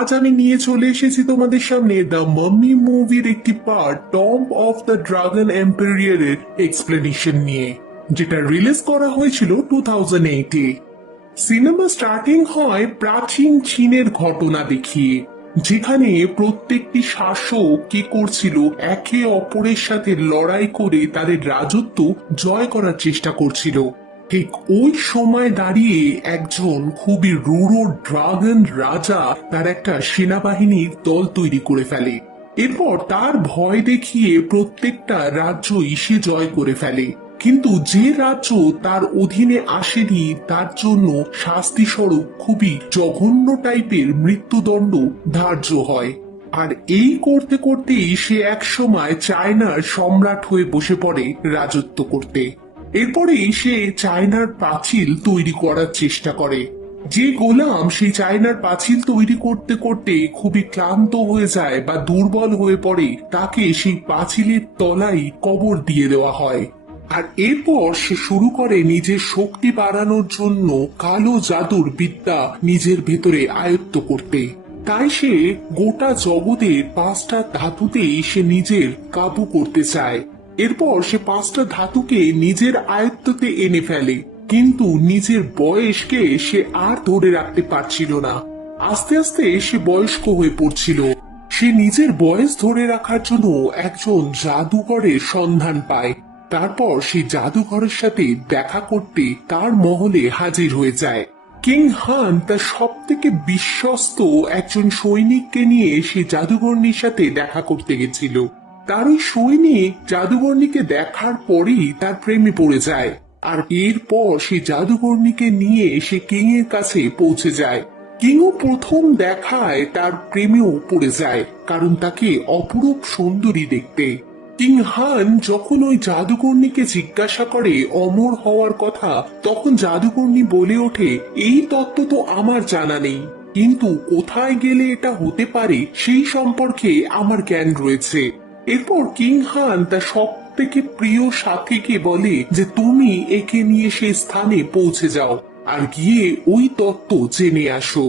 আজ আমি নিয়ে চলে এসেছি তোমাদের সামনে দ্য মাম্মি মুভির একটি part tomb of the dragon এম্পেরিয়ারের এক্সপ্লেনেশন নিয়ে, যেটা রিলিজ করা হয়েছিল 2008-এ। সিনেমা স্টার্টিং হয় প্রাচীন চীনের ঘটনা দেখিয়ে, যেখানে প্রত্যেকটি শাসক কি করছিল, একে অপরের সাথে লড়াই করে তাদের রাজত্ব জয় করার চেষ্টা করছিল। ঠিক ওই সময় দাঁড়িয়ে একজন খুবই রূঢ় ড্রাগন রাজা তার একটা সেনাবাহিনীর দল তৈরি করে ফেলে। এরপর তার ভয় দেখিয়ে প্রত্যেকটা রাজ্যই সে জয় করে ফেলে, কিন্তু যে রাজ্য তার অধীনে আসেনি তার জন্য শাস্তি স্বরূপ খুবই জঘন্য টাইপের মৃত্যুদণ্ড ধার্য হয়। আর এই করতে করতেই সে এক সময় চায়নার সম্রাট হয়ে বসে পড়ে রাজত্ব করতে। এরপরেই সে চায়নার পাঁচিল তৈরি করার চেষ্টা করে। যে গোলাম সেই চায়নার পাঁচিল তৈরি করতে করতে খুবই ক্লান্ত হয়ে যায় বা দুর্বল হয়ে পড়ে, তাকে সেই পাঁচিলের তলায় কবর দিয়ে দেওয়া হয়। আর এরপর সে শুরু করে নিজের শক্তি বাড়ানোর জন্য কালো জাদুর বিদ্যা নিজের ভেতরে আয়ত্ত করতে। তাই সে গোটা জগতের 5টা ধাতুতেই সে নিজের কাবু করতে চায়। এরপর সে 5টা ধাতুকে নিজের আয়ত্ততে এনে ফেলে, কিন্তু নিজের বয়সকে সে আর ধরে রাখতে পারছিল না। আস্তে আস্তে সে বয়স্ক হয়ে পড়ছিল। সে নিজের বয়স ধরে রাখার জন্য একজন জাদুকরের সন্ধান পায়। তারপর সেই জাদুঘরের সাথে দেখা করতে তার মহলে হাজির হয়ে যায়। কিং হান তার সব থেকে বিশ্বস্ত একজন সৈনিককে নিয়ে সেই জাদুঘরনির সাথে দেখা করতে গেছিল। তার ওই সৈনিক জাদুঘরনিকে দেখার পরেই তার প্রেমে পড়ে যায়। আর এরপর সেই জাদুঘরনিকে নিয়ে সে কিং এর কাছে পৌঁছে যায়। কিংও প্রথম দেখায় তার প্রেমেও পড়ে যায়, কারণ তাকে অপরূপ সুন্দরী দেখতে। কিং হান যখন ওই জাদুকর্ণীকে জিজ্ঞাসা করে অমর হওয়ার কথা, তখন জাদুকর্ণী বলে ওঠে, এই তত্ত্ব তো আমার জানা নেই, কিন্তু কোথায় গেলে এটা হতে পারে সেই সম্পর্কে আমার জ্ঞান রয়েছে। এরপর কিং হান তার সব থেকে প্রিয় সাথীকে বলে যে তুমি একে নিয়ে সেই স্থানে পৌঁছে যাও আর গিয়ে ওই তত্ত্ব জেনে আসো।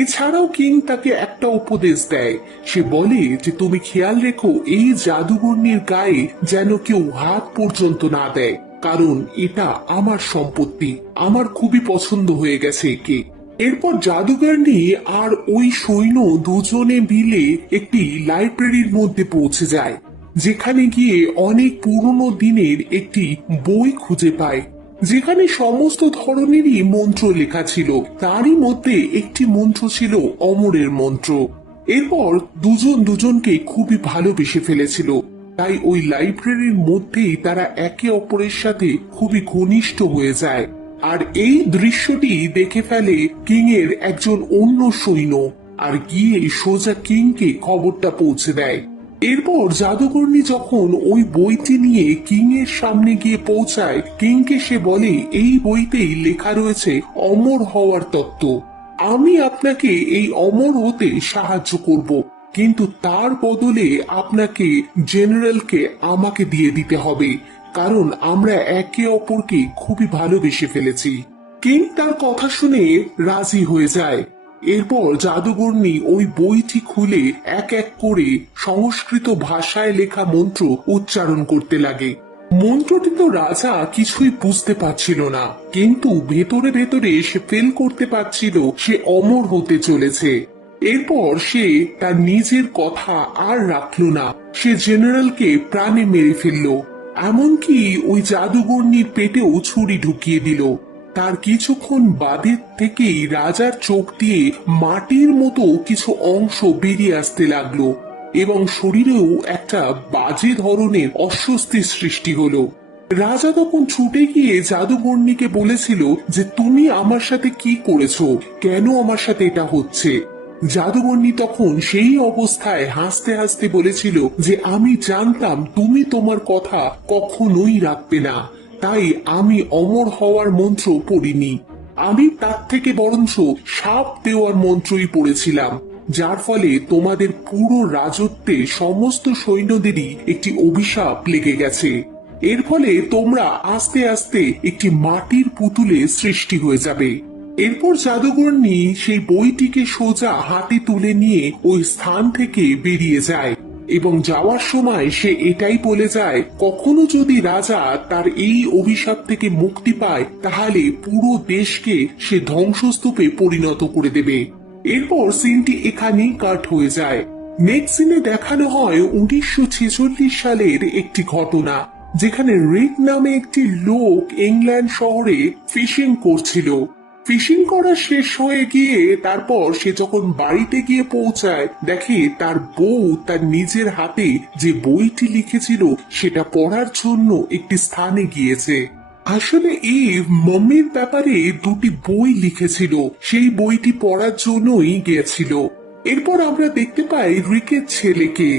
এছাড়াও কিং তাকে একটা উপদেশ দেয়। সে বলে যে তুমি খেয়াল রেখো এই জাদুকর্ণীর গায়ে যেন কেউ হাত পর্যন্ত না দেয়, কারণ এটা আমার সম্পত্তি, আমার খুবই পছন্দ হয়ে গেছে একে। এরপর জাদুকর্ণী আর ওই সৈন্য দুজনে মিলে একটি লাইব্রেরির মধ্যে পৌঁছে যায়, যেখানে গিয়ে অনেক পুরনো দিনের একটি বই খুঁজে পায়, যেখানে সমস্ত ধরনেরই মন্ত্র লেখা ছিল। তারই মধ্যে একটি মন্ত্র ছিল অমরের মন্ত্র। এরপর দুজন দুজনকে খুবই ভালোবেসে ফেলেছিল, তাই ওই লাইব্রেরির মধ্যেই তারা একে অপরের সাথে খুবই ঘনিষ্ঠ হয়ে যায়। আর এই দৃশ্যটি দেখে ফেলে কিং এর একজন অন্য সৈন্য, আর গিয়ে সোজা কিংকে খবরটা পৌঁছে দেয়। এরপর জাদুকর্ণী যখন ওই বইটি নিয়ে কিং এর সামনে গিয়ে পৌঁছায়, কিংকে সে বলে এই বইতেই লেখা রয়েছে অমর হওয়ার তত্ত্ব। আমি আপনাকে এই অমর হতে সাহায্য করব, কিন্তু তার বদলে আপনাকে জেনারেলকে আমাকে দিয়ে দিতে হবে, কারণ আমরা একে অপরকে খুবই ভালোবেসে ফেলেছি। কিং তার কথা শুনে রাজি হয়ে যায়। এরপর জাদুকর্ণী ওই বইটি খুলে এক এক করে সংস্কৃত ভাষায় লেখা মন্ত্র উচ্চারণ করতে লাগে। মন্ত্রটি তো রাজা কিছুই বুঝতে পারছিল না, কিন্তু ভেতরে ভেতরে সে ফিল করতে পারছিল সে অমর হতে চলেছে। এরপর সে তার নিজের কথা আর রাখলো না, সে জেনারেলকে প্রাণে মেরে ফেলল, এমনকি ওই জাদুকর্ণীর পেটেও ছুরি ঢুকিয়ে দিল। তার কিছুক্ষণ বাদে থেকেই রাজার চোখ দিয়ে মাটির মতো কিছু অংশ বেরিয়ে আসতে লাগলো, এবং শরীরেও একটা বাজে ধরনের অস্বস্তির সৃষ্টি হলো। রাজা তখন ছুটে গিয়ে জাদুকর্ণীকে বলেছিল যে তুমি আমার সাথে কি করেছো, কেন আমার সাথে এটা হচ্ছে। জাদুকর্ণী তখন সেই অবস্থায় হাসতে হাসতে বলেছিল যে আমি জানতাম তুমি তোমার কথা কখনোই রাখবে না, তাই আমি অমর হওয়ার মন্ত্র পড়িনি, আমি তার থেকে বরঞ্চ সাপ দেওয়ার মন্ত্রই পড়েছিলাম, যার ফলে তোমাদের পুরো রাজত্বে সমস্ত সৈন্যদেরই একটি অভিশাপ লেগে গেছে। এর ফলে তোমরা আস্তে আস্তে একটি মাটির পুতুলে সৃষ্টি হয়ে যাবে। এরপর জাদুকরনী সেই বইটিকে সোজা হাতে তুলে নিয়ে ওই স্থান থেকে বেরিয়ে যায় এবং যাওয়ার সময় সে এটাই বলে যায়, কখনো যদি রাজা তার এই অভিশাপ থেকে মুক্তি পায় তাহলে পুরো দেশকে সে ধ্বংসস্তূপে পরিণত করে দেবে। এরপর সিনটি এখানেই কাট হয়ে যায়। নেক্সট সিনে দেখানো হয় 1946 সালের একটি ঘটনা, যেখানে রিক নামে একটি লোক ইংল্যান্ড শহরে ফিশিং করছিল। ফিশিং করা শেষ হয়ে গিয়ে তারপর সে যখন বাড়িতে গিয়ে পৌঁছায়, দেখে তার বউ তার নিজের হাতে যে বইটি লিখেছিল সেটা পড়ার জন্য একটি স্থানে গিয়েছে। আসলে ইভ মম্মির ব্যাপারে দুটি বই লিখেছিল, সেই বইটি পড়ার জন্যই গিয়েছিল। এরপর আমরা দেখতে পাই রিকের ছেলেকে,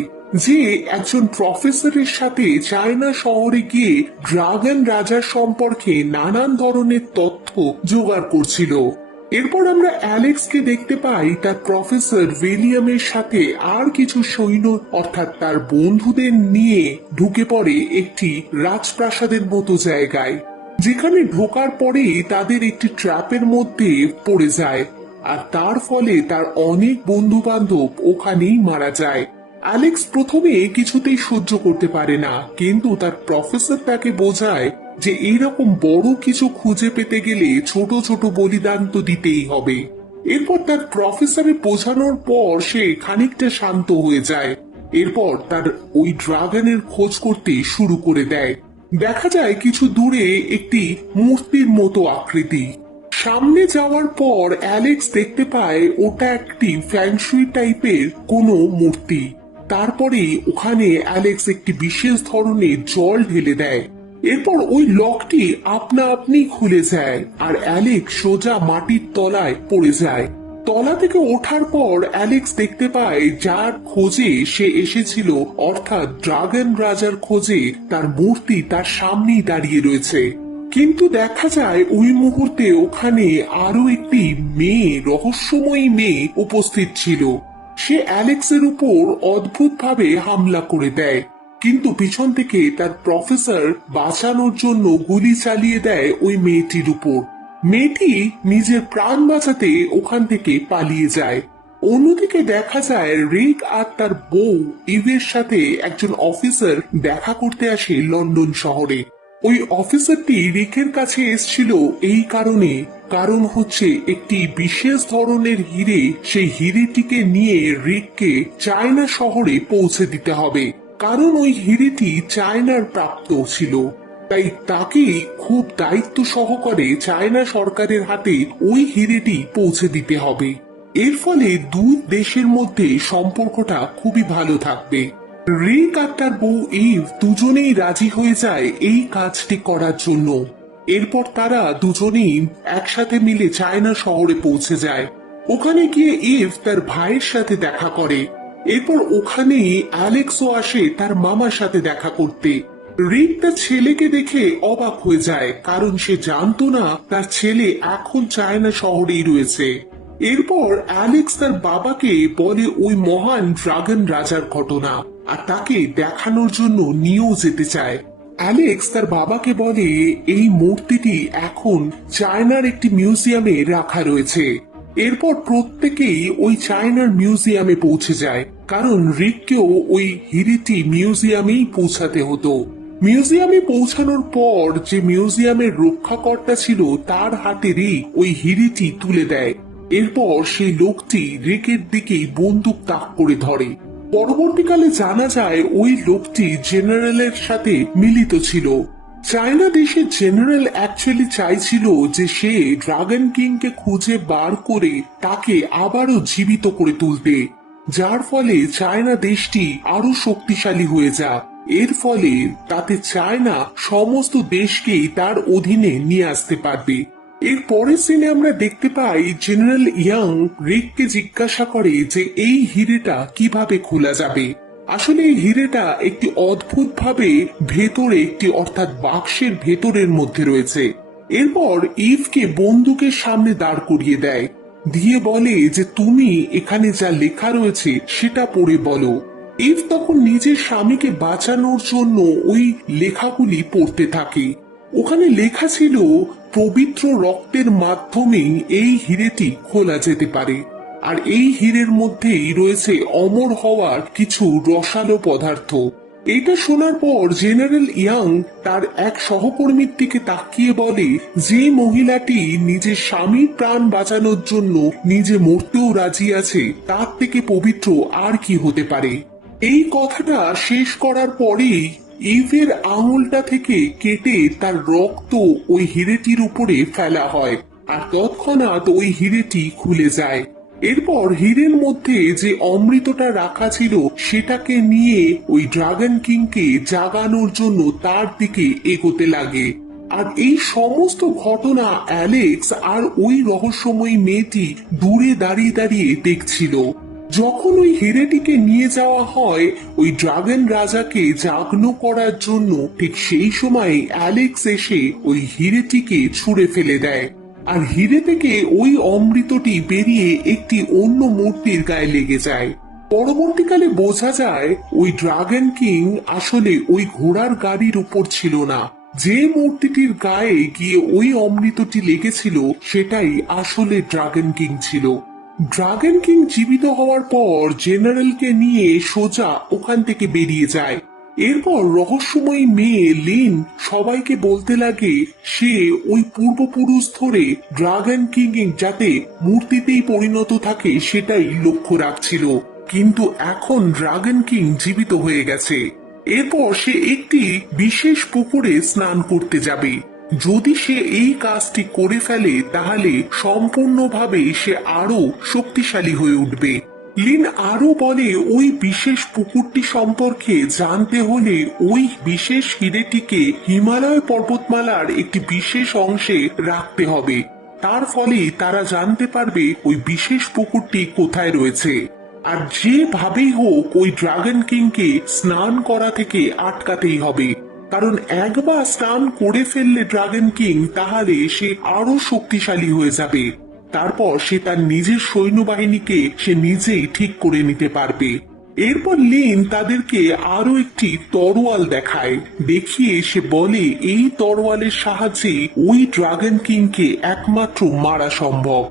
যে একজন প্রফেসরের সাথে চায়না শহরে গিয়ে ড্রাগন রাজার সম্পর্কে নানান ধরনের তথ্য জোগাড় করছিল। এরপর আমরা অ্যালেক্সকে দেখতে পাই তার প্রফেসর উইলিয়ামের সাথে আর কিছু সৈন্য অর্থাৎ তার বন্ধুদের নিয়ে ঢুকে পড়ে একটি রাজপ্রাসাদের মতো জায়গায়, যেখানে ঢোকার পরেই তাদের একটি ট্র্যাপের মধ্যে পড়ে যায়, আর তার ফলে তার অনেক বন্ধু বান্ধব ওখানেই মারা যায়। অ্যালেক্স প্রথমে কিছুতেই সহ্য করতে পারে না, কিন্তু তার প্রফেসর তাকে বোঝায় যে এইরকম বড় কিছু খুঁজে পেতে গেলে ছোট ছোট বলিদান তো দিতেই হবে। এরপর তার প্রফেসরের বোঝানোর পর সে খানিকটা শান্ত হয়ে যায়। এরপর তার ওই ড্রাগনের খোঁজ করতে শুরু করে দেয়। দেখা যায় কিছু দূরে একটি মূর্তির মতো আকৃতি। সামনে যাওয়ার পর অ্যালেক্স দেখতে পায় ওটা একটি ফ্যাংশুই টাইপের কোনো মূর্তি। তারপরে ওখানে অ্যালেক্স একটি বিশেষ ধরনের জল ঢেলে দেয়। এরপর ওই লকটি আপনা আপনি খুলে যায় আর অ্যালেক্স সোজা মাটির তলায় পড়ে যায়। তলা থেকে ওঠার পর অ্যালেক্স দেখতে পায় যার খোঁজে সে এসেছিল, অর্থাৎ ড্রাগন রাজার খোঁজে তার মূর্তি তার সামনেই দাঁড়িয়ে রয়েছে। কিন্তু দেখা যায় ওই মুহূর্তে ওখানে আরো একটি মেয়ে, রহস্যময়ী মেয়ে উপস্থিত ছিল। সে অ্যালেক্সের উপর অদ্ভুতভাবে হামলা করে দেয়, কিন্তু পিছন থেকে তার প্রফেসর বাঁচানোর জন্য গুলি চালিয়ে দেয় ওই মেয়েটির উপর। মেয়েটি নিজের প্রাণ বাঁচাতে ওখান থেকে পালিয়ে যায়। অন্যদিকে দেখা যায় রিক আর তার বউ ইভের সাথে একজন অফিসার দেখা করতে আসে লন্ডন শহরে। ওই অফিসারটি রিকের কাছে এসেছিল এই কারণ হচ্ছে একটি বিশেষ ধরনের হিরে, সেই হিরেটিকে নিয়ে রিককে চায়না শহরে পৌঁছে দিতে হবে, কারণ ওই হিরেটি চায়নার প্রাপ্ত ছিল। তাই তাকে খুব দায়িত্ব সহকারে চায়না সরকারের হাতে ওই হিরেটি পৌঁছে দিতে হবে। এর ফলে দুই দেশের মধ্যে সম্পর্কটা খুবই ভালো থাকবে। রিক আর তার বউ ইভ দুজনেই রাজি হয়ে যায় এই কাজটি করার জন্য। এরপর তারা দুজনেই একসাথে মিলে চায়না শহরে পৌঁছে যায়। ওখানে গিয়ে ইভ তার ভাইয়ের সাথে দেখা করে। এরপর ওখানেই অ্যালেক্সও আসে তার মামার সাথে দেখা করতে। রিক তার ছেলেকে দেখে অবাক হয়ে যায়, কারণ সে জানতো না তার ছেলে এখন চায়না শহরেই রয়েছে। এরপর অ্যালেক্স তার বাবাকে বলে ওই মহান ড্রাগন রাজার ঘটনা, আর তাকে দেখানোর জন্য নিয়েও যেতে চায়। অ্যালেক্স তার বাবাকে বলে এই মূর্তিটি এখন চায়নার একটি মিউজিয়ামে রাখা রয়েছে। এরপর প্রত্যেকেই ওই চায়নার মিউজিয়ামে পৌঁছে যায়, কারণ রিককেও ওই হিরেটি মিউজিয়ামেই পৌঁছাতে হতো। মিউজিয়ামে পৌঁছানোর পর যে মিউজিয়ামের রক্ষাকর্তা ছিল তার হাতে রিক ওই হিরেটি তুলে দেয়। এরপর সেই লোকটি রিকের দিকেই বন্দুক তাক করে ধরে। পরবর্তীকালে জানা যায় ওই লোকটি জেনারেলের সাথে মিলিত ছিল। চায়না দেশের জেনারেল অ্যাকচুয়ালি চাইছিল যে সে ড্রাগন কিংকে খুঁজে বার করে তাকে আবারও জীবিত করে তুলতে, যার ফলে চায়না দেশটি আরো শক্তিশালী হয়ে যাক। এর ফলে তাতে চায়না সমস্ত দেশকেই তার অধীনে নিয়ে আসতে পারবে। এর পরের সিনে আমরা দেখতে পাই জেনারেল ইয়াং রিককে জিজ্ঞাসা করে যে এই হিরেটা কিভাবে খোলা যাবে। আসলে এই হিরেটা একটি অদ্ভুত ভাবে ভেতরে একটি অর্থাৎ বাক্সের ভেতরের মধ্যে রয়েছে। এরপর ইভকে বন্দুকের সামনে দাঁড় করিয়ে দেয়, দিয়ে বলে যে তুমি এখানে যা লেখা রয়েছে সেটা পড়ে বলো। ইভ তখন নিজের স্বামীকে বাঁচানোর জন্য ওই লেখাগুলি পড়তে থাকে। ওখানে লেখা ছিল পবিত্র রক্তের মাধ্যমে এই হিরেটি খোলা যেতে পারে, আর এই হীরের মধ্যেই রয়েছে অমর হওয়ার কিছু রসালো পদার্থ। এটা শোনার পর জেনারেল ইয়াং তার এক সহকর্মীর দিকে তাকিয়ে বলে, যে মহিলাটি নিজের স্বামীর প্রাণ বাঁচানোর জন্য নিজে মরতেও রাজি আছে, তার থেকে পবিত্র আর কি হতে পারে। এই কথাটা শেষ করার পরেই ইভের আঙুলটা থেকে কেটে তার রক্ত ওই হিরেটির উপরে ফেলা হয়, আর তৎক্ষণাৎ ওই হিরেটি খুলে যায়। এরপর হীরের মধ্যে যে অমৃতটা রাখা ছিল সেটাকে নিয়ে ওই ড্রাগন কিংকে জাগানোর জন্য তার দিকে এগোতে লাগে। আর এই সমস্ত ঘটনা অ্যালেক্স আর ওই রহস্যময়ী মেয়েটি দূরে দাঁড়িয়ে দাঁড়িয়ে দেখছিল। যখন ওই হিরেটিকে নিয়ে যাওয়া হয় ওই ড্রাগন রাজাকে জাগ্ন করার জন্য, ঠিক সেই সময় অ্যালেক্স এসে ওই হিরেটিকে ছুঁড়ে ফেলে দেয়, আর হিরে থেকে ওই অমৃতটি বেরিয়ে একটি অন্য মূর্তির গায়ে লেগে যায়। পরবর্তীকালে বোঝা যায় ওই ড্রাগন কিং আসলে ওই ঘোড়ার গাড়ির উপর ছিল না, যে মূর্তিটির গায়ে গিয়ে ওই অমৃতটি লেগেছিল সেটাই আসলে ড্রাগন কিং ছিল। ড্রাগন কিং জীবিত হওয়ার পর জেনারেলকে নিয়ে সোজা ওখান থেকে বেরিয়ে যায়। এরপর রহস্যময়ী মেয়ে লিন সবাইকে বলতে লাগে সে ওই পূর্বপুরুষ ধরে ড্রাগন কিং যাতে মূর্তিতেই পরিণত থাকে সেটাই লক্ষ্য রাখছিল, কিন্তু এখন ড্রাগন কিং জীবিত হয়ে গেছে। এরপর সে একটি বিশেষ পুকুরে স্নান করতে যাবে। যদি সে এই কাজটি করে ফেলে তাহলে সম্পূর্ণভাবে সে আরো শক্তিশালী হয়ে উঠবে। লিন আরো বলে ওই বিশেষ পুকুরটি সম্পর্কে জানতে হলে ওই বিশেষ হিরেটিকে হিমালয় পর্বতমালার একটি বিশেষ অংশে রাখতে হবে, তার ফলে তারা জানতে পারবে ওই বিশেষ পুকুরটি কোথায় রয়েছে। আর যেভাবেই হোক ওই ড্রাগন কিংকে স্নান করা থেকে আটকাতেই হবে, কারণ একবার স্নান করে ফেললে ড্রাগন কিং তাহলে সে আরো শক্তিশালী হয়ে যাবে। তারপর সে তার নিজের সৈন্যবাহিনীকে সে নিজেই ঠিক করে নিতে পারবে। এরপর লিন তাদেরকে আরো একটি তরোয়াল দেখায়, দেখিয়ে সে বলে এই তরোয়ালের সাহায্যে ওই ড্রাগন কিংকে একমাত্র মারা সম্ভব।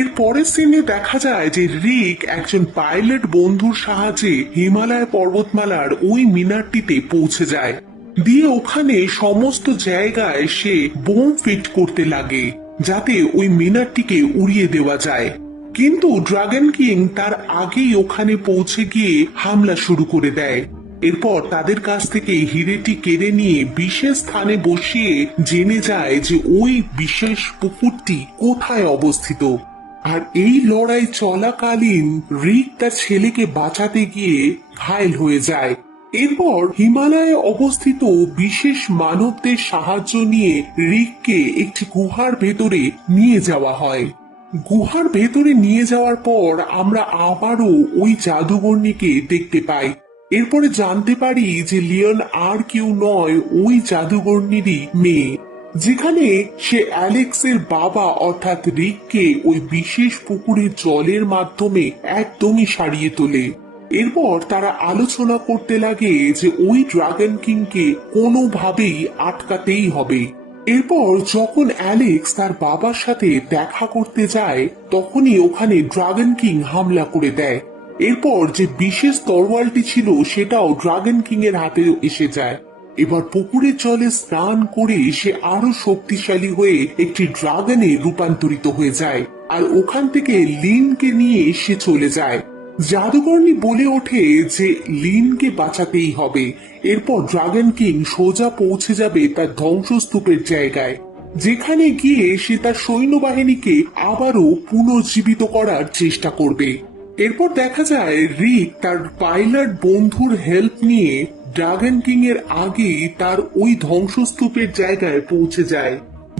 এর পরের সিনে দেখা যায় যে রিক একজন পাইলট বন্ধুর সাহায্যে হিমালয় পর্বতমালার ওই মিনারটিতে পৌঁছে যায়, দিয়ে ওখানে সমস্ত জায়গায় সে বোম ফিট করতে লাগে যাতে ওই মিনারটিকে উড়িয়ে দেওয়া যায়। কিন্তু ড্রাগন কিং তার আগেই ওখানে পৌঁছে গিয়ে হামলা শুরু করে দেয়। এরপর তাদের কাছ থেকে হিরেটি কেড়ে নিয়ে বিশেষ স্থানে বসিয়ে জেনে যায় যে ওই বিশেষ পুকুরটি কোথায় অবস্থিত। আর এই লড়াই চলাকালীন রিক তার ছেলেকে বাঁচাতে গিয়ে ঘায়েল হয়ে যায়। এরপর হিমালয়ে অবস্থিত বিশেষ মানবদের সাহায্য নিয়ে রিককে একটি গুহার ভেতরে নিয়ে যাওয়া হয়। গুহার ভেতরে নিয়ে যাওয়ার পর আমরা আবারও ওই জাদুঘরনিকে দেখতে পাই। এরপরে জানতে পারি যে লিওন আর কেউ নয়, ওই জাদুঘরনিরই মেয়ে, যেখানে সে অ্যালেক্সের বাবা অর্থাৎ রিককে ওই বিশেষ পুকুরের জলের মাধ্যমে একদমই সারিয়ে তোলে। এরপর তারা আলোচনা করতে লাগে যে ওই ড্রাগন কিংকে কোনোভাবেই আটকাতেই হবে। এরপর যখন অ্যালেক্স তার বাবার সাথে দেখা করতে যায় তখনই ওখানে ড্রাগন কিং হামলা করে দেয়। এরপর যে বিশেষ তরোয়ালটি ছিল সেটাও ড্রাগন কিং এর হাতে এসে যায়। এবার পুকুরের জলে স্নান করে সে আরো শক্তিশালী হয়ে একটি ড্রাগনে রূপান্তরিত হয়ে যায়, আর ওখান থেকে লিনকে নিয়ে সে চলে যায়। জাদুকরনি বলে ওঠে যে লিনকে বাঁচাতেই হবে। এরপর ড্রাগন কিং সোজা পৌঁছে যাবে তার ধ্বংসস্তূপের জায়গায়, যেখানে গিয়ে সে তার সৈন্যবাহিনীকে আবারও পুনর্জীবিত করার চেষ্টা করবে। এরপর দেখা যায় রিক তার পাইলট বন্ধুর হেল্প নিয়ে ড্রাগন কিং এর আগে তার ওই ধ্বংসস্তূপের জায়গায় পৌঁছে যায়,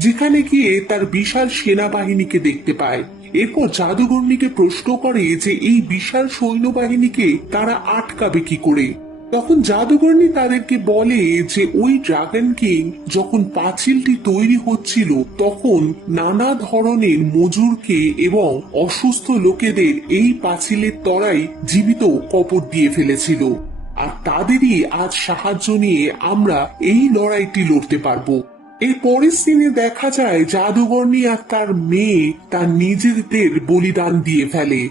যেখানে গিয়ে তার বিশাল সেনাবাহিনীকে দেখতে পায়। এরপর জাদুঘরনিকে প্রশ্ন করে যে এই বিশাল সৈন্যবাহিনীকে তারা আটকাবে কি করে। তখন জাদুঘরনি তাদেরকে বলে যে ওই ড্রাগন কিং যখন পাঁচিলটি তৈরি হচ্ছিল তখন নানা ধরনের মজুরকে এবং অসুস্থ লোকেদের এই পাঁচিলের তলায় জীবিত কবর দিয়ে ফেলেছিল, আর তাদেরই আজ সাহায্য নিয়ে আমরা এই লড়াইটি লড়তে পারবো। এই পরের সিনে দেখা যায় জাদুকরনী আর তার মেয়ে তার নিজেদের বলিদান দিয়ে ফেলে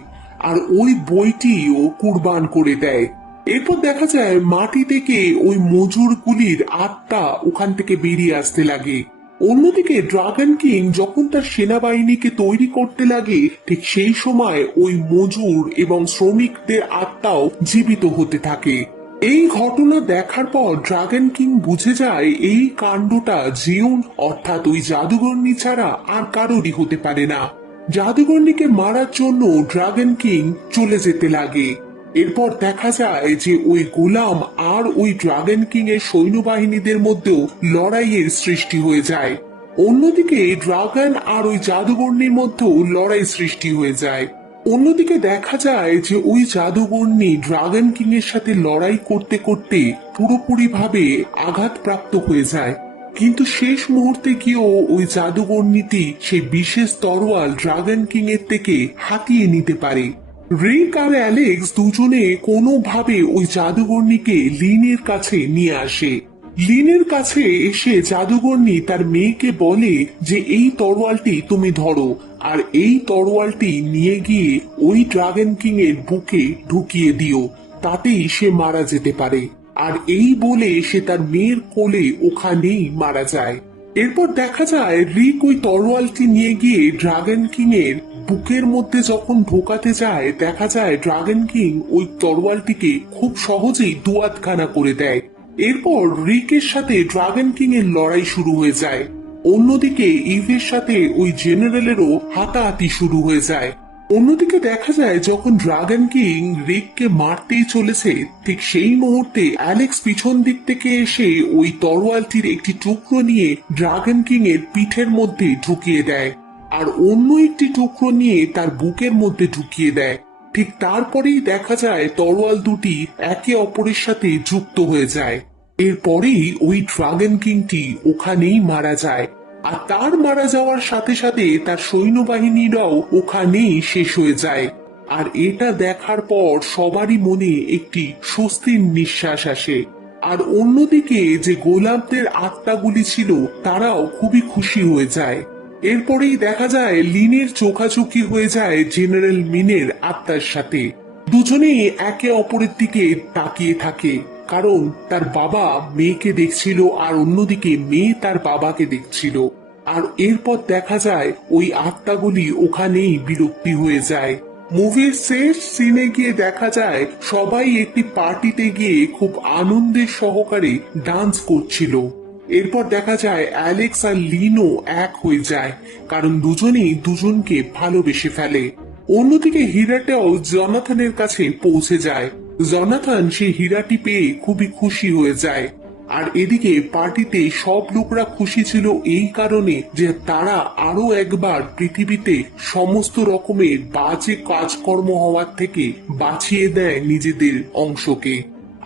আর ওই বইটিও কুরবান করে দেয়। এরপর দেখা যায় মাটি থেকে ওই মজুরগুলির আত্মা ওখান থেকে বেরিয়ে আসতে লাগে। অন্যদিকে ড্রাগন কিং যখন তার সেনাবাহিনীকে তৈরি করতে লাগে ঠিক সেই সময় ওই মজুর এবং শ্রমিকদের আত্মাও জীবিত হতে থাকে। এই ঘটনা দেখার পর ড্রাগন কিং বুঝে যায় এই কাণ্ডটা জিউন অর্থাৎ ওই জাদুকরনী ছাড়া আর কারোরই হতে পারে না। জাদুকরনীকে মারার জন্য ড্রাগন কিং চলে যেতে লাগে। এরপর দেখা যায় যে ওই গোলাম আর ওই ড্রাগন কিং এর সৈন্যবাহিনীদের মধ্যেও লড়াইয়ের সৃষ্টি হয়ে যায়। অন্যদিকে ড্রাগন আর ওই জাদুকরনীর মধ্যেও লড়াই সৃষ্টি হয়ে যায়। অন্যদিকে দেখা যায় যে ওই জাদুকরনী ড্রাগন কিং এর সাথে লড়াই করতে করতে পুরোপুরি ভাবে আঘাতপ্রাপ্ত হয়ে যায়, কিন্তু শেষ মুহূর্তে গিয়েও ওই জাদুকরনীটি সেই বিশেষ তরোয়াল ড্রাগন কিং এর থেকে হাতিয়ে নিতে পারে। রিক আর অ্যালেক্স দুজনে কোনোভাবে ওই জাদুকরনীকে লিনের কাছে নিয়ে আসে। লিনের কাছে এসে জাদুকরনী তার মেয়েকে বলে যে এই তরোয়ালটি তুমি ধরো আর এই তরোয়ালটি নিয়ে গিয়ে ওই ড্রাগন কিং এর বুকে ঢুকিয়ে দিও, তাতেই সে মারা যেতে পারে। আর এই বলে সে তার মেয়ের কোলে ওখানেই মারা যায়। এরপর দেখা যায় রিক ওই তরোয়ালটি নিয়ে গিয়ে ড্রাগন কিং এর বুকের মধ্যে যখন ঢোকাতে যায় দেখা যায় ড্রাগন কিং ওই তরোয়ালটিকে খুব সহজেই দুয়াতখানা করে দেয়। এরপর রিকের সাথে ড্রাগন কিং এর লড়াই শুরু হয়ে যায়। অন্যদিকে ইভের সাথে ওই জেনারেলেরও হাতাহাতি শুরু হয়ে যায়। অন্যদিকে দেখা যায় যখন ড্রাগন কিং রিককে মারতেই চলেছে ঠিক সেই মুহূর্তে অ্যালেক্স পিছন দিক থেকে এসে ওই তরোয়ালটির একটি টুকরো নিয়ে ড্রাগন কিং এর পিঠের মধ্যে ঢুকিয়ে দেয় আর অন্য একটি টুকরো নিয়ে তার বুকের মধ্যে ঢুকিয়ে দেয়। ঠিক তারপরেই দেখা যায় তরোয়াল দুটি একে অপরের সাথে যুক্ত হয়ে যায়। এরপরেই ওই ড্রাগন কিংটি ওখানেই মারা যায় আর তার মারা যাওয়ার সাথে সাথে তার সৈন্যবাহিনীরাও ওখানেই শেষ হয়ে যায়। আর এটা দেখার পর সবারই মনে একটি স্বস্তির নিঃশ্বাস আসে। আর অন্যদিকে যে গোলামদের আত্মাগুলি ছিল তারাও খুবই খুশি হয়ে যায়। এরপরেই দেখা যায় লিনের চোখাচোখি হয়ে যায় জেনারেল মিনের আত্মার সাথে। দুজনেই একে অপরের দিকে তাকিয়ে থাকে, কারণ তার বাবা মেয়েকে দেখছিল আর অন্যদিকে মেয়ে তার বাবাকে দেখছিল। আর এরপর দেখা যায় ওই আত্মাগুলি ওখানেই বিলুপ্তি হয়ে যায়। মুভির শেষ সিনে গিয়ে দেখা যায় সবাই একটি পার্টিতে গিয়ে খুব আনন্দের সহকারে ডান্স করছিল। এরপর দেখা যায় অ্যালেক্স আর লিনও এক হয়ে যায়, কারণ দুজনেই দুজনকে ভালোবেসে ফেলে। অন্যদিকে হীরাটাও জনাথনের কাছে পৌঁছে যায়। জনাথন সেই হীরাটি পেয়ে খুবই খুশি হয়ে যায়। আর এদিকে পার্টিতে সব লোকরা খুশি ছিল এই কারণে যে তারা আরো একবার পৃথিবীতে সমস্ত রকমের বাজে কাজকর্ম হওয়ার থেকে বাঁচিয়ে দেয় নিজেদের অংশকে।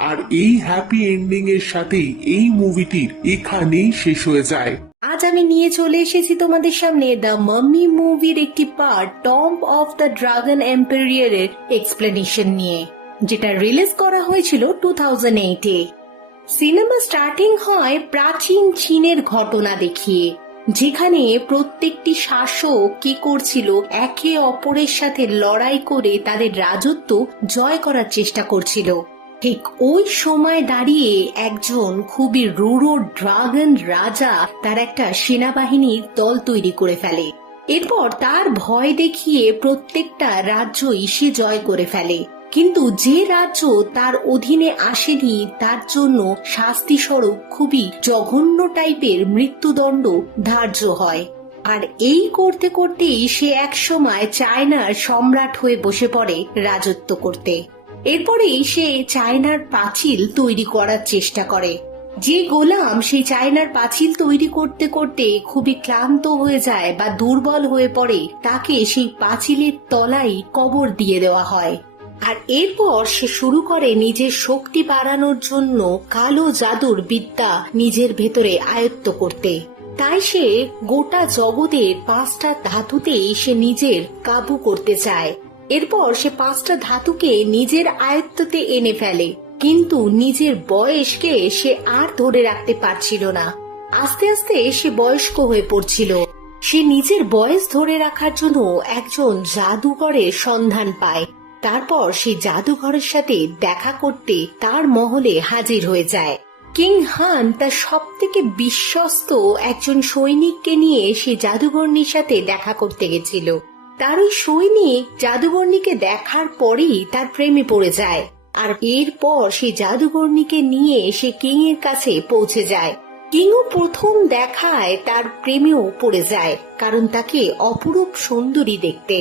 আর এই হ্যাপি এন্ডিং এর সাথেই এই মুভিটির এখানেই শেষ হয়ে যায়। আজ আমি নিয়ে চলে এসেছি তোমাদের সামনে দ্য মাম্মি মুভির একটি part tomb of the dragon এম্পেরিয়ারের এক্সপ্লেনেশন নিয়ে, যেটা রিলিজ করা হয়েছিল 2008-এ। সিনেমা স্টার্টিং হয় প্রাচীন চীনের ঘটনা দেখিয়ে, যেখানে প্রত্যেকটি শাসক কি করছিল একে অপরের সাথে লড়াই করে তাদের রাজত্ব জয় করার চেষ্টা করছিল। ঠিক ওই সময় দাঁড়িয়ে একজন খুবই রূঢ় ড্রাগন রাজা তার একটা সেনাবাহিনীর দল তৈরি করে ফেলে। এরপর তার ভয় দেখিয়ে প্রত্যেকটা রাজ্যই সে জয় করে ফেলে, কিন্তু যে রাজ্য তার অধীনে আসেনি তার জন্য শাস্তি স্বরূপ খুবই জঘন্য টাইপের মৃত্যুদণ্ড ধার্য হয়। আর এই করতে করতেই সে একসময় চায়নার সম্রাট হয়ে বসে পড়ে রাজত্ব করতে। এরপরেই সে চায়নার পাঁচিল তৈরি করার চেষ্টা করে। যে গোলাম সেই চায়নার পাঁচিল তৈরি করতে করতে খুবই ক্লান্ত হয়ে যায় বা দুর্বল হয়ে পড়ে, তাকে সেই পাঁচিলের তলায় কবর দিয়ে দেওয়া হয়। আর এরপর সে শুরু করে নিজের শক্তি বাড়ানোর জন্য কালো জাদুর বিদ্যা নিজের ভেতরে আয়ত্ত করতে। তাই সে গোটা জগতের 5টা ধাতুতেই সে নিজের কাবু করতে চায়। এরপর সে 5টা ধাতুকে নিজের আয়ত্ততে এনে ফেলে, কিন্তু নিজের বয়সকে সে আর ধরে রাখতে পারছিল না। আস্তে আস্তে সে বয়স্ক হয়ে পড়ছিল। সে নিজের বয়স ধরে রাখার জন্য একজন জাদুঘরের সন্ধান পায়। তারপর সে জাদুঘরের সাথে দেখা করতে তার মহলে হাজির হয়ে যায়। কিং হান তার সব থেকে বিশ্বস্ত একজন সৈনিককে নিয়ে সে জাদুঘরনির সাথে দেখা করতে গেছিল। তার ওই সৈনিক জাদুঘরনিকে দেখার পরেই তার প্রেমে পড়ে যায়, আর এরপর সে জাদুঘরনিকে নিয়ে সে কিং এর কাছে পৌঁছে যায়। কিংও প্রথম দেখায় তার প্রেমেও পড়ে যায়, কারণ তাকে অপরূপ সুন্দরী দেখতে।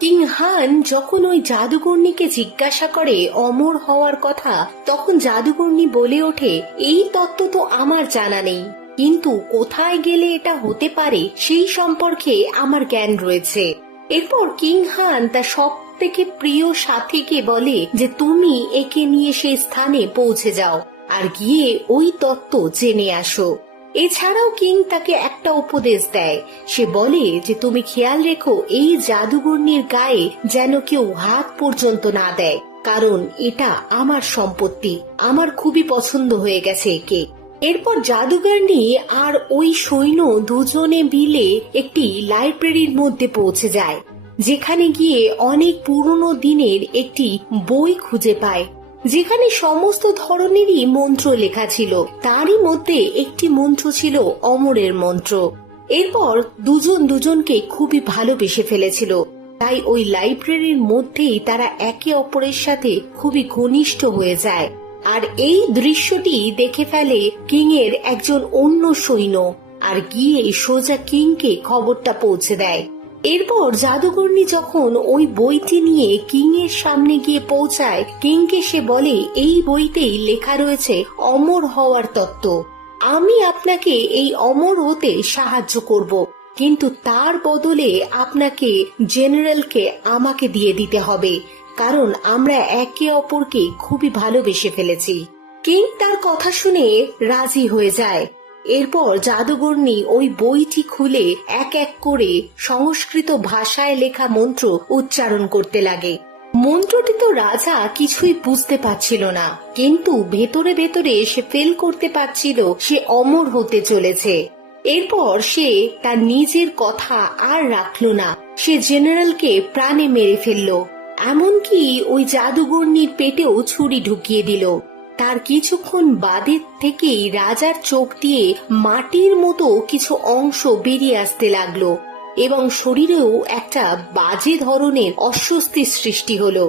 কিং হান যখন ওই জাদুকর্ণীকে জিজ্ঞাসা করে অমর হওয়ার কথা, তখন জাদুকর্ণী বলে ওঠে, এই তত্ত্ব তো আমার জানা নেই, কিন্তু কোথায় গেলে এটা হতে পারে সেই সম্পর্কে আমার জ্ঞান রয়েছে। এরপর কিং হান তার সব থেকে প্রিয় সাথীকে বলে যে তুমি একে নিয়ে সেই স্থানে পৌঁছে যাও আর গিয়ে ওই তত্ত্ব জেনে আসো। এছাড়াও কিং তাকে একটা উপদেশ দেয়। সে বলে যে তুমি খেয়াল রেখো এই জাদুঘরনির গায়ে যেন কেউ হাত পর্যন্ত না দেয়, কারণ এটা আমার সম্পত্তি, আমার খুবই পছন্দ হয়ে গেছে একে। এরপর জাদুঘরনি আর ওই সৈন্য দুজনে মিলে একটি লাইব্রেরির মধ্যে পৌঁছে যায়, যেখানে গিয়ে অনেক পুরনো দিনের একটি বই খুঁজে পায়, যেখানে সমস্ত ধরনেরই মন্ত্র লেখা ছিল। তারই মধ্যে একটি মন্ত্র ছিল অমরের মন্ত্র। এরপর দুজন দুজনকে খুবই ভালোবেসে ফেলেছিল, তাই ওই লাইব্রেরির মধ্যেই তারা একে অপরের সাথে খুবই ঘনিষ্ঠ হয়ে যায়। আর এই দৃশ্যটি দেখে ফেলে কিং এর একজন অন্য সৈন্য, আর গিয়ে সোজা কিংকে খবরটা পৌঁছে দেয়। এরপর জাদুকর্ণী যখন ওই বইটি নিয়ে কিং এর সামনে গিয়ে পৌঁছায়, কিংকে সে বলে এই বইতেই লেখা রয়েছে অমর হওয়ার তত্ত্ব। আমি আপনাকে এই অমর হতে সাহায্য করব, কিন্তু তার বদলে আপনাকে জেনারেলকে আমাকে দিয়ে দিতে হবে, কারণ আমরা একে অপরকে খুবই ভালোবেসে ফেলেছি। কিং তার কথা শুনে রাজি হয়ে যায়। এরপর জাদুকর্ণী ওই বইটি খুলে এক এক করে সংস্কৃত ভাষায় লেখা মন্ত্র উচ্চারণ করতে লাগে। মন্ত্রটি তো রাজা কিছুই বুঝতে পারছিল না, কিন্তু ভেতরে ভেতরে সে ফিল করতে পারছিল সে অমর হতে চলেছে। এরপর সে তার নিজের কথা আর রাখলো না, সে জেনারেলকে প্রাণে মেরে ফেললো, এমনকি ওই জাদুকর্ণীর পেটেও ছুরি ঢুকিয়ে দিল। তার কিছুক্ষণ বাদে থেকেই রাজার চোখ দিয়ে মাটির মতো কিছু অংশ বেরিয়ে আসতে লাগলো এবং শরীরেও একটা বাজে ধরনের অস্বস্তির সৃষ্টি হলো।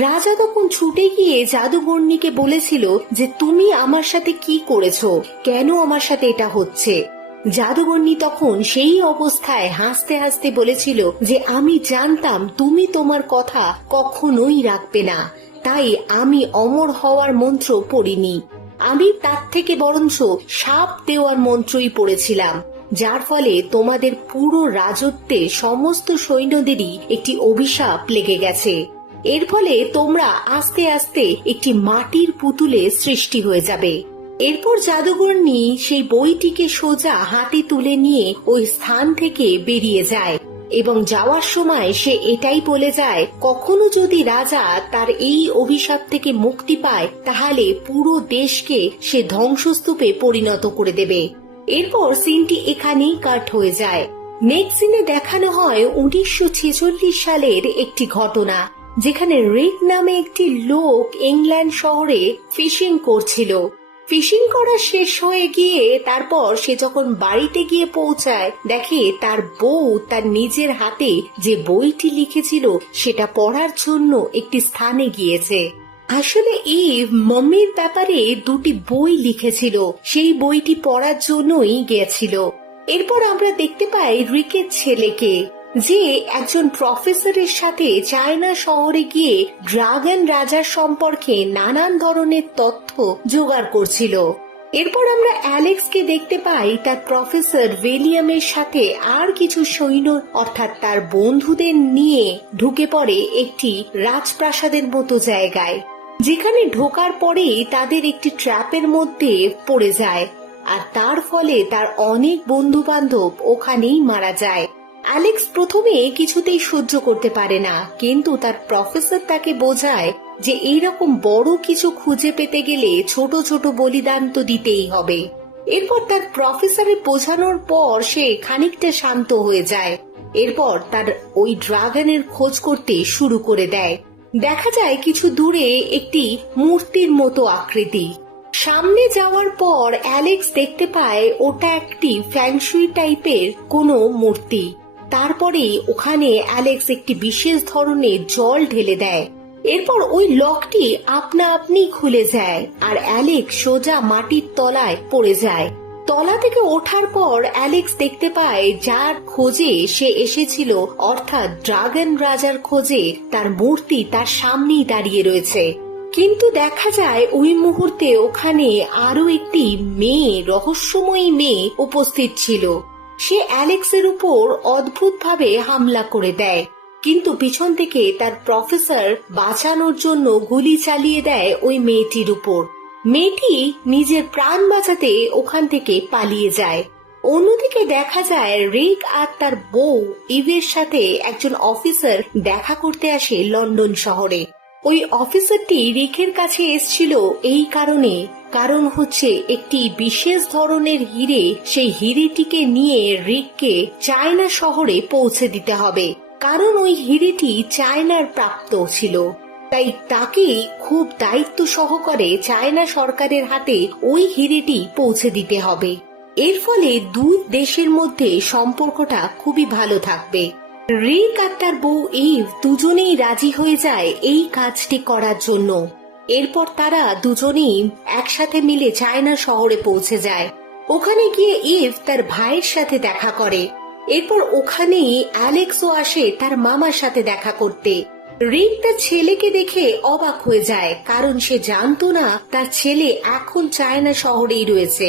রাজা তখন ছুটে গিয়ে জাদুকর্ণীকে বলেছিল যে তুমি আমার সাথে কি করেছো, কেন আমার সাথে এটা হচ্ছে। জাদুকর্ণী তখন সেই অবস্থায় হাসতে হাসতে বলেছিল যে আমি জানতাম তুমি তোমার কথা কখনোই রাখবে না, তাই আমি অমর হওয়ার মন্ত্র পড়িনি, আমি তার থেকে বরঞ্চ সাপ দেওয়ার মন্ত্রই পড়েছিলাম, যার ফলে তোমাদের পুরো রাজত্বে সমস্ত সৈন্যদেরই একটি অভিশাপ লেগে গেছে। এর ফলে তোমরা আস্তে আস্তে একটি মাটির পুতুলে সৃষ্টি হয়ে যাবে। এরপর জাদুকর্ণী সেই বইটিকে সোজা হাতে তুলে নিয়ে ওই স্থান থেকে বেরিয়ে যায় এবং যাওয়ার সময় সে এটাই বলে যায়, কখনো যদি রাজা তার এই অভিশাপ থেকে মুক্তি পায় তাহলে পুরো দেশকে সে ধ্বংসস্তূপে পরিণত করে দেবে। এরপর সিনটি এখানেই কাট হয়ে যায়। নেক্সট সিনে দেখানো হয় 1946 সালের একটি ঘটনা, যেখানে রিক নামে একটি লোক ইংল্যান্ড শহরে ফিশিং করছিল। ফিশিং করা শেষ হয়ে গিয়ে তারপর সে যখন বাড়িতে গিয়ে পৌঁছায়, দেখে তার বউ তার নিজের হাতে যে বইটি লিখেছিল সেটা পড়ার জন্য একটি স্থানে গিয়েছে। আসলে ইভ মাম্মির ব্যাপারে দুটি বই লিখেছিল, সেই বইটি পড়ার জন্যই গিয়েছিল। এরপর আমরা দেখতে পাই রিকের ছেলেকে, যে একজন প্রফেসরের সাথে চায়না শহরে গিয়ে ড্রাগন রাজার সম্পর্কে নানান ধরনের তথ্য জোগাড় করছিল। এরপর আমরা অ্যালেক্সকে দেখতে পাই তার প্রফেসর উইলিয়ামের সাথে আর কিছু সৈন্য অর্থাৎ তার বন্ধুদের নিয়ে ঢুকে পড়ে একটি রাজপ্রাসাদের মতো জায়গায়, যেখানে ঢোকার পরেই তাদের একটি ট্র্যাপের মধ্যে পড়ে যায়, আর তার ফলে তার অনেক বন্ধু বান্ধব ওখানেই মারা যায়। অ্যালেক্স প্রথমে কিছুতেই সহ্য করতে পারে না, কিন্তু তার প্রফেসর তাকে বোঝায় যে এইরকম বড় কিছু খুঁজে পেতে গেলে ছোট ছোট বলিদান তো দিতেই হবে। এরপর তার প্রফেসরের বোঝানোর পর সে খানিকটা শান্ত হয়ে যায়। এরপর তার ওই ড্রাগনের খোঁজ করতে শুরু করে দেয়। দেখা যায় কিছু দূরে একটি মূর্তির মতো আকৃতি। সামনে যাওয়ার পর অ্যালেক্স দেখতে পায় ওটা একটি ফ্যাংশুই টাইপের কোনো মূর্তি। তারপরে ওখানে অ্যালেক্স একটি বিশেষ ধরনের জল ঢেলে দেয়। এরপর ওই লকটি আপনা আপনি খুলে যায় আর অ্যালেক্স সোজা মাটির তলায় পড়ে যায়। তলা থেকে ওঠার পর অ্যালেক্স দেখতে পায় যার খোঁজে সে এসেছিল, অর্থাৎ ড্রাগন রাজার খোঁজে, তার মূর্তি তার সামনেই দাঁড়িয়ে রয়েছে। কিন্তু দেখা যায় ওই মুহূর্তে ওখানে আরো একটি মেয়ে, রহস্যময়ী মেয়ে উপস্থিত ছিল। সে অ্যালেক্সের উপর অদ্ভুতভাবে হামলা করে দেয়, কিন্তু পিছন থেকে তার প্রফেসর বাঁচানোর জন্য গুলি চালিয়ে দেয় ওই মেয়েটির উপর। মেয়েটি নিজের প্রাণ বাঁচাতে ওখান থেকে পালিয়ে যায়। অন্যদিকে দেখা যায় রিক আর তার বউ ইভের সাথে একজন অফিসার দেখা করতে আসে লন্ডন শহরে। ওই অফিসারটি রিকের কাছে এসেছিল এই কারণ হচ্ছে একটি বিশেষ ধরনের হিরে, সেই হিরেটিকে নিয়ে রিককে চায়না শহরে পৌঁছে দিতে হবে, কারণ ওই হিরেটি চায়নার প্রাপ্ত ছিল। তাই তাকে খুব দায়িত্ব সহকারে চায়না সরকারের হাতে ওই হিরেটি পৌঁছে দিতে হবে। এর ফলে দুই দেশের মধ্যে সম্পর্কটা খুবই ভালো থাকবে। রিক আর তার বউ ইভ দুজনেই রাজি হয়ে যায় এই কাজটি করার জন্য। এরপর তারা দুজনেই একসাথে মিলে চায়না শহরে পৌঁছে যায়। ওখানে গিয়ে ইভ তার ভাইয়ের সাথে দেখা করে। এরপর ওখানেই অ্যালেক্সও আসে তার মামার সাথে দেখা করতে। রিক তার ছেলেকে দেখে অবাক হয়ে যায়, কারণ সে জানতো না তার ছেলে এখন চায়না শহরেই রয়েছে।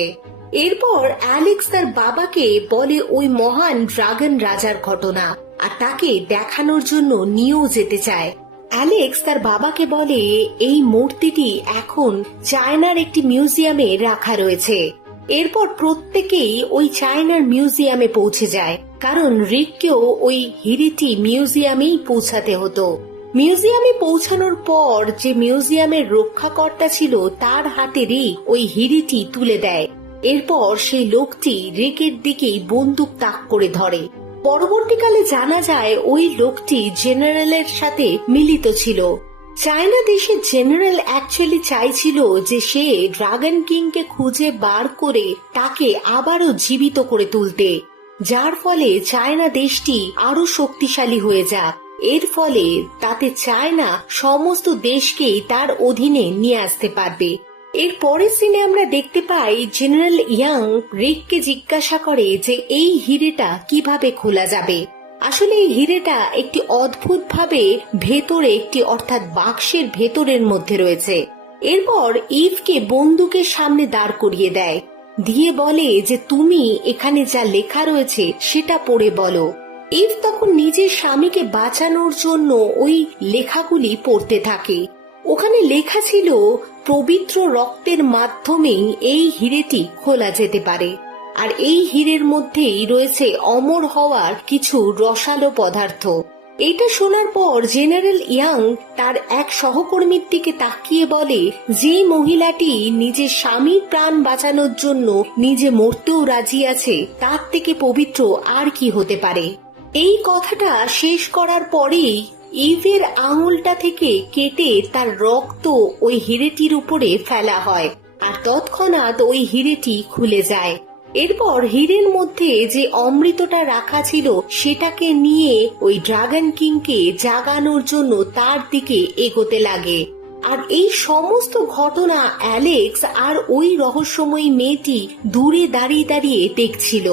এরপর অ্যালেক্স তার বাবাকে বলে ওই মহান ড্রাগন রাজার ঘটনা, আর তাকে দেখানোর জন্য নিয়েও যেতে চায়। অ্যালেক্স তার বাবাকে বলে এই মূর্তিটি এখন চায়নার একটি মিউজিয়ামে রাখা রয়েছে। এরপর প্রত্যেকেই ওই চায়নার মিউজিয়ামে পৌঁছে যায়, কারণ রিককেও ওই হিরেটি মিউজিয়ামেই পৌঁছাতে হতো। মিউজিয়ামে পৌঁছানোর পর যে মিউজিয়ামের রক্ষাকর্তা ছিল তার হাতে রিক ওই হিরেটি তুলে দেয়। এরপর সেই লোকটি রিকের দিকেই বন্দুক তাক করে ধরে। পরবর্তীকালে জানা যায় ওই লোকটি জেনারেলের সাথে মিলিত ছিল। চায়না দেশের জেনারেল অ্যাকচুয়ালি চাইছিল যে সে ড্রাগন কিংকে খুঁজে বার করে তাকে আবারও জীবিত করে তুলতে, যার ফলে চায়না দেশটি আরো শক্তিশালী হয়ে যাক। এর ফলে তাতে চায়না সমস্ত দেশকেই তার অধীনে নিয়ে আসতে পারবে। এর পরের সিনে আমরা দেখতে পাই জেনারেল ইয়াং রিককে জিজ্ঞাসা করে যে এই হিরেটা কিভাবে খোলা যাবে। আসলে এই হিরেটা একটি অদ্ভুত ভাবে ভেতরে একটি, অর্থাৎ বাক্সের ভেতরের মধ্যে রয়েছে। এরপর ইভকে বন্দুকের সামনে দাঁড় করিয়ে দেয়, দিয়ে বলে যে তুমি এখানে যা লেখা রয়েছে সেটা পড়ে বলো। ইভ তখন নিজের স্বামীকে বাঁচানোর জন্য ওই লেখাগুলি পড়তে থাকে। ওখানে লেখা ছিল পবিত্র রক্তের মাধ্যমেই এই হিরেটি খোলা যেতে পারে, আর এই হীরের মধ্যেই রয়েছে অমর হওয়ার কিছু রসালো পদার্থ। এটা শোনার পর জেনারেল ইয়াং তার এক সহকর্মীর দিকে তাকিয়ে বলে, যে মহিলাটি নিজের স্বামীর প্রাণ বাঁচানোর জন্য নিজে মরতেও রাজি আছে, তার থেকে পবিত্র আর কি হতে পারে। এই কথাটা শেষ করার পরেই ইভের আঙুলটা থেকে কেটে তার রক্ত ওই হিরেটির উপরে ফেলা হয়, আর তৎক্ষণাৎ ওই হিরেটি খুলে যায়। এরপর হীরের মধ্যে যে অমৃতটা রাখা ছিল সেটাকে নিয়ে ওই ড্রাগন কিংকে জাগানোর জন্য তার দিকে এগোতে লাগে। আর এই সমস্ত ঘটনা অ্যালেক্স আর ওই রহস্যময়ী মেয়েটি দূরে দাঁড়িয়ে দাঁড়িয়ে দেখছিল।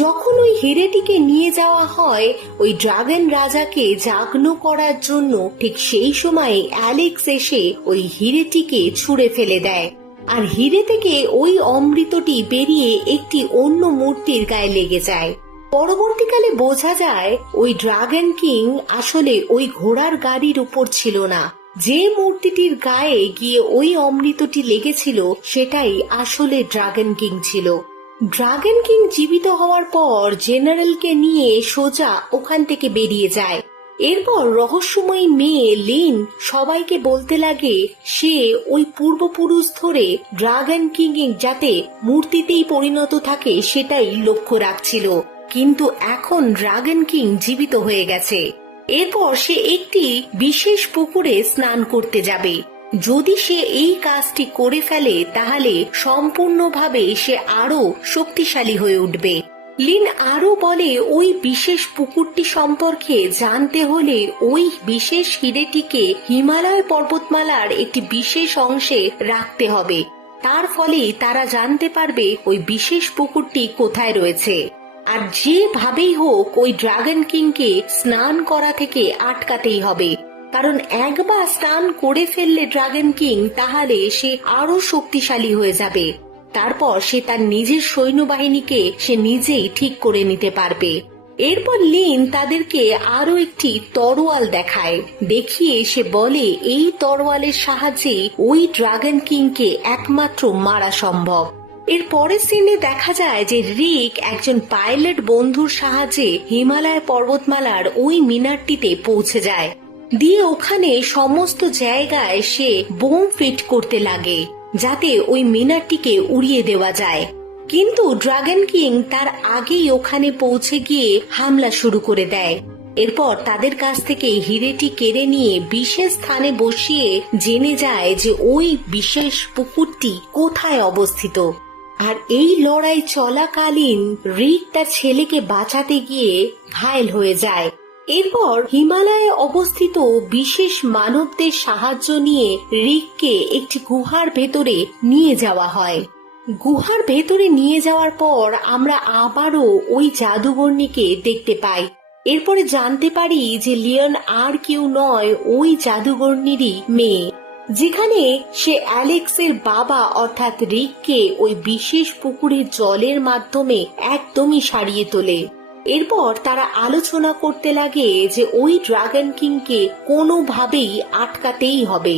যখন ওই হিরেটিকে নিয়ে যাওয়া হয় ওই ড্রাগন রাজাকে জাগ্ন করার জন্য, ঠিক সেই সময় অ্যালেক্স এসে ওই হিরেটিকে ছুঁড়ে ফেলে দেয়, আর হিরে থেকে ওই অমৃতটি বেরিয়ে একটি অন্য মূর্তির গায়ে লেগে যায়। পরবর্তীকালে বোঝা যায় ওই ড্রাগন কিং আসলে ওই ঘোড়ার গাড়ির উপর ছিল না, যে মূর্তিটির গায়ে গিয়ে ওই অমৃতটি লেগেছিল সেটাই আসলে ড্রাগন কিং ছিল। ড্রাগন কিং জীবিত হওয়ার পর জেনারেলকে নিয়ে সোজা ওখান থেকে বেরিয়ে যায়। এরপর রহস্যময়ী মেয়ে লিন সবাইকে বলতে লাগে সে ওই পূর্বপুরুষ ধরে ড্রাগন কিং এর যাতে মূর্তিতেই পরিণত থাকে সেটাই লক্ষ্য রাখছিল, কিন্তু এখন ড্রাগন কিং জীবিত হয়ে গেছে। এরপর সে একটি বিশেষ পুকুরে স্নান করতে যাবে। যদি সে এই কাজটি করে ফেলে তাহলে সম্পূর্ণভাবে সে আরো শক্তিশালী হয়ে উঠবে। লিন আরো বলে ওই বিশেষ পুকুরটি সম্পর্কে জানতে হলে ওই বিশেষ হিরেটিকে হিমালয় পর্বতমালার একটি বিশেষ অংশে রাখতে হবে, তার ফলে তারা জানতে পারবে ওই বিশেষ পুকুরটি কোথায় রয়েছে। আর যেভাবেই হোক ওই ড্রাগন কিংকে স্নান করা থেকে আটকাতেই হবে, কারণ একবার স্নান করে ফেললে ড্রাগন কিং তাহলে সে আরো শক্তিশালী হয়ে যাবে। তারপর সে তার নিজের সৈন্যবাহিনীকে সে নিজেই ঠিক করে নিতে পারবে। এরপর লিন তাদেরকে আরো একটি তরোয়াল দেখায়, দেখিয়ে সে বলে এই তরোয়ালের সাহায্যে ওই ড্রাগন কিংকে একমাত্র মারা সম্ভব। এর পরের সিনে দেখা যায় যে রিক একজন পাইলট বন্ধুর সাহায্যে হিমালয় পর্বতমালার ওই মিনারটিতে পৌঁছে যায়, দিয়ে ওখানে সমস্ত জায়গায় সে বোম ফিট করতে লাগে যাতে ওই মিনারটিকে উড়িয়ে দেওয়া যায়। কিন্তু ড্রাগন কিং তার আগেই ওখানে পৌঁছে গিয়ে হামলা শুরু করে দেয়। এরপর তাদের কাছ থেকে হিরেটি কেড়ে নিয়ে বিশেষ স্থানে বসিয়ে জেনে যায় যে ওই বিশেষ পুকুরটি কোথায় অবস্থিত। আর এই লড়াই চলাকালীন রিক তার ছেলেকে বাঁচাতে গিয়ে ঘায়েল হয়ে যায়। এরপর হিমালয়ে অবস্থিত বিশেষ মানবদের সাহায্য নিয়ে রিককে একটি গুহার ভেতরে নিয়ে যাওয়া হয়। গুহার ভেতরে নিয়ে যাওয়ার পর আমরা আবারও ওই জাদুঘরনিকে দেখতে পাই। এরপরে জানতে পারি যে লিওন আর কেউ নয়, ওই জাদুঘরনিরই মেয়ে, যেখানে সে অ্যালেক্সের বাবা অর্থাৎ রিককে ওই বিশেষ পুকুরের জলের মাধ্যমে একদমই সারিয়ে তোলে। এরপর তারা আলোচনা করতে লাগে যে ওই ড্রাগন কিংকে কোনোভাবেই আটকাতেই হবে।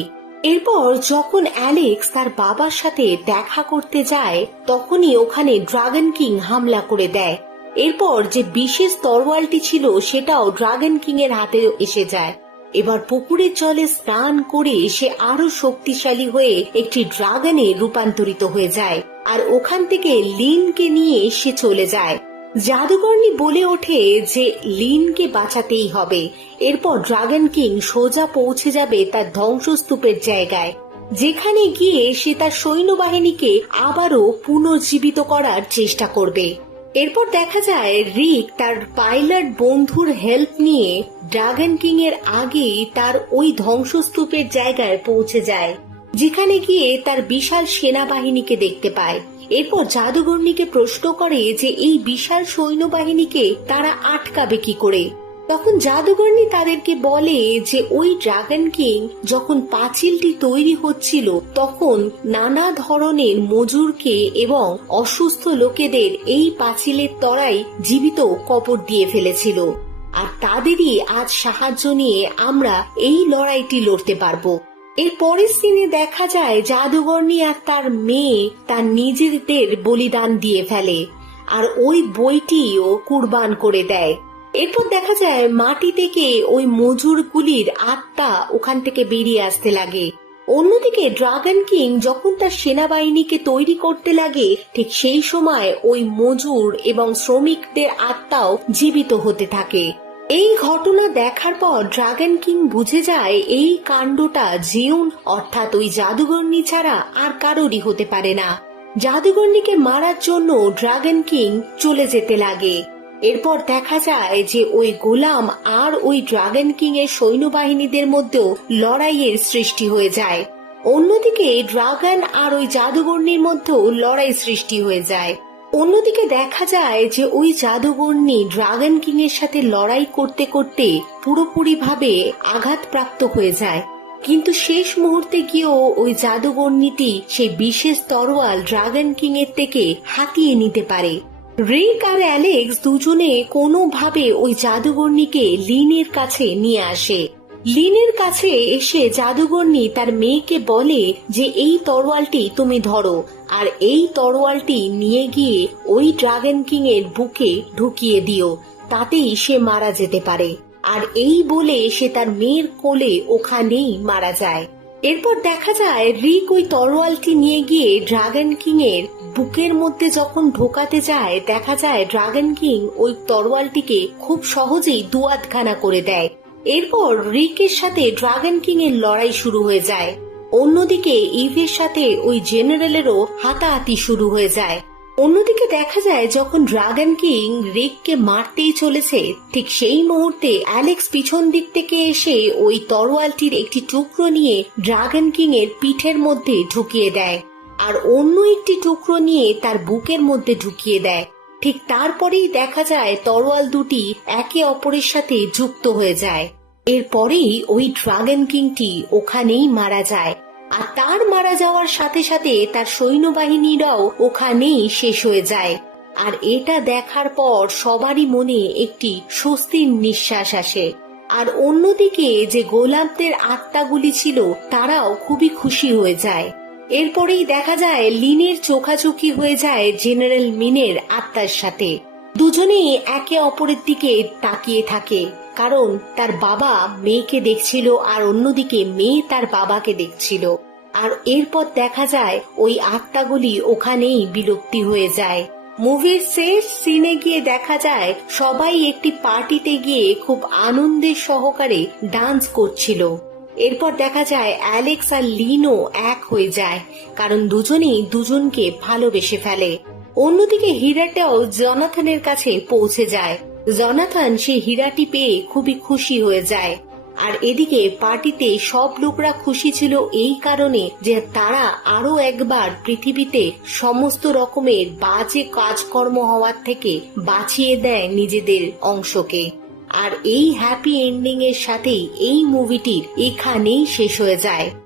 এরপর যখন অ্যালেক্স তার বাবার সাথে দেখা করতে যায় তখনই ওখানে ড্রাগন কিং হামলা করে দেয়। এরপর যে বিশেষ তরোয়ালটি ছিল সেটাও ড্রাগন কিং এর হাতে এসে যায়। এবার পুকুরের জলে স্নান করে সে আরো শক্তিশালী হয়ে একটি ড্রাগনে রূপান্তরিত হয়ে যায়, আর ওখান থেকে লিনকে নিয়ে সে চলে যায়। জাদুকরনি বলে ওঠে যে লিনকে বাঁচাতেই হবে। এরপর ড্রাগন কিং সোজা পৌঁছে যাবে তার ধ্বংসস্তূপের জায়গায়, যেখানে গিয়ে সে তার সৈন্যবাহিনীকে আবারও পুনর্জীবিত করার চেষ্টা করবে। এরপর দেখা যায় রিক তার পাইলট বন্ধুর হেল্প নিয়ে ড্রাগন কিং এর আগেই তার ওই ধ্বংসস্তূপের জায়গায় পৌঁছে যায়, যেখানে গিয়ে তার বিশাল সেনাবাহিনীকে দেখতে পায়। এরপর জাদুঘরনিকে প্রশ্ন করে যে এই বিশাল সৈন্যবাহিনীকে তারা আটকাবে কি করে। তখন জাদুঘরনি তাদেরকে বলে যে ওই ড্রাগন কিং যখন পাঁচিলটি তৈরি হচ্ছিল তখন নানা ধরনের মজুরকে এবং অসুস্থ লোকেদের এই পাঁচিলের তলায় জীবিত কবর দিয়ে ফেলেছিল, আর তাদেরই আজ সাহায্য নিয়ে আমরা এই লড়াইটি লড়তে পারবো। এর পরের সিনে দেখা যায় জাদুঘরনি আর তার মেয়ে তার নিজেদের বলিদান দিয়ে ফেলে, আর ওই বইটিও কুরবান করে দেয়। এরপর দেখা যায় মাটি থেকে ওই মজুরগুলির আত্মা ওখান থেকে বেরিয়ে আসতে লাগে। অন্যদিকে ড্রাগন কিং যখন তার সেনাবাহিনীকে তৈরি করতে লাগে ঠিক সেই সময় ওই মজুর এবং শ্রমিকদের আত্মাও জীবিত হতে থাকে। এই ঘটনা দেখার পর ড্রাগন কিং বুঝে যায় এই কাণ্ডটা জিউন অর্থাৎ ওই জাদুঘরনি ছাড়া আর কারোরই হতে পারে না। জাদুঘরনিকে মারার জন্য ড্রাগন কিং চলে যেতে লাগে। এরপর দেখা যায় যে ওই গোলাম আর ওই ড্রাগন কিং এর সৈন্যবাহিনীদের মধ্যেও লড়াইয়ের সৃষ্টি হয়ে যায়। অন্যদিকে ড্রাগন আর ওই জাদুঘরনির মধ্যেও লড়াই সৃষ্টি হয়ে যায়। অন্যদিকে দেখা যায় যে ওই জাদুঘরনি ড্রাগন কিং এর সাথে লড়াই করতে করতে পুরোপুরি ভাবে আঘাতপ্রাপ্ত হয়ে যায়, কিন্তু শেষ মুহূর্তে গিয়েও ওই জাদুঘরনিটি সেই বিশেষ তরোয়াল ড্রাগন কিং এর থেকে হাতিয়ে নিতে পারে। রিক আর অ্যালেক্স দুজনে কোনোভাবে ওই জাদুঘরনিকে লিনের কাছে নিয়ে আসে। লিনের কাছে এসে জাদুঘরনি তার মেয়েকে বলে যে এই তরোয়ালটি তুমি ধরো, আর এই তরোয়ালটি নিয়ে গিয়ে ওই ড্রাগন কিং এর বুকে ঢুকিয়ে দিও, তাতেই সে মারা যেতে পারে। আর এই বলে সে তার মেয়ের কোলে ওখানেই মারা যায়। এরপর দেখা যায় রিক ওই তরোয়ালটি নিয়ে গিয়ে ড্রাগন কিং এর বুকের মধ্যে যখন ঢোকাতে যায়, দেখা যায় ড্রাগন কিং ওই তরোয়ালটিকে খুব সহজেই দুয়াতখানা করে দেয়। এরপর রিকের সাথে ড্রাগন কিং এর লড়াই শুরু হয়ে যায়। অন্যদিকে ইভের সাথে ওই জেনারেলেরও হাতাহাতি শুরু হয়ে যায়। অন্যদিকে দেখা যায় যখন ড্রাগন কিং রিককে মারতেই চলেছে, ঠিক সেই মুহূর্তে অ্যালেক্স পিছন দিক থেকে এসে ওই তরোয়ালটির একটি টুকরো নিয়ে ড্রাগন কিং এর পিঠের মধ্যে ঢুকিয়ে দেয়, আর অন্য একটি টুকরো নিয়ে তার বুকের মধ্যে ঢুকিয়ে দেয়। ঠিক তারপরেই দেখা যায় তরোয়াল দুটি একে অপরের সাথে যুক্ত হয়ে যায়। এরপরেই ওই ড্রাগন কিংটি ওখানেই মারা যায়, আর তার মারা যাওয়ার সাথে সাথে তার সৈন্যবাহিনীরাও ওখানেই শেষ হয়ে যায়। আর এটা দেখার পর সবারই মনে একটি স্বস্তির নিঃশ্বাস আসে। আর অন্যদিকে যে গোলামদের আত্মাগুলি ছিল তারাও খুবই খুশি হয়ে যায়। এরপরেই দেখা যায় লিনের চোখাচোখি হয়ে যায় জেনারেল মিনের আত্মার সাথে। দুজনেই একে অপরের দিকে তাকিয়ে থাকে, কারণ তার বাবা মেয়েকে দেখছিল আর অন্যদিকে মেয়ে তার বাবাকে দেখছিল। আর এরপর দেখা যায় ওই আত্মাগুলি ওখানেই বিলুপ্তি হয়ে যায়। মুভির শেষ সিনে গিয়ে দেখা যায় সবাই একটি পার্টিতে গিয়ে খুব আনন্দের সহকারে ডান্স করছিল। এরপর দেখা যায় অ্যালেক্স আর লিনও এক হয়ে যায়, কারণ দুজনেই দুজনকে ভালোবেসে ফেলে। অন্যদিকে হীরাটাও জনাথনের কাছে পৌঁছে যায়। জনাথন সেই হীরাটি পেয়ে খুবই খুশি হয়ে যায়। আর এদিকে পার্টিতে সব লোকরা খুশি ছিল এই কারণে যে তারা আরো একবার পৃথিবীতে সমস্ত রকমের বাজে কাজকর্ম হওয়ার থেকে বাঁচিয়ে দেয় নিজেদের অংশকে। আর এই হ্যাপি এন্ডিং এর সাথেই এই মুভিটির এখানেই শেষ হয়ে যায়।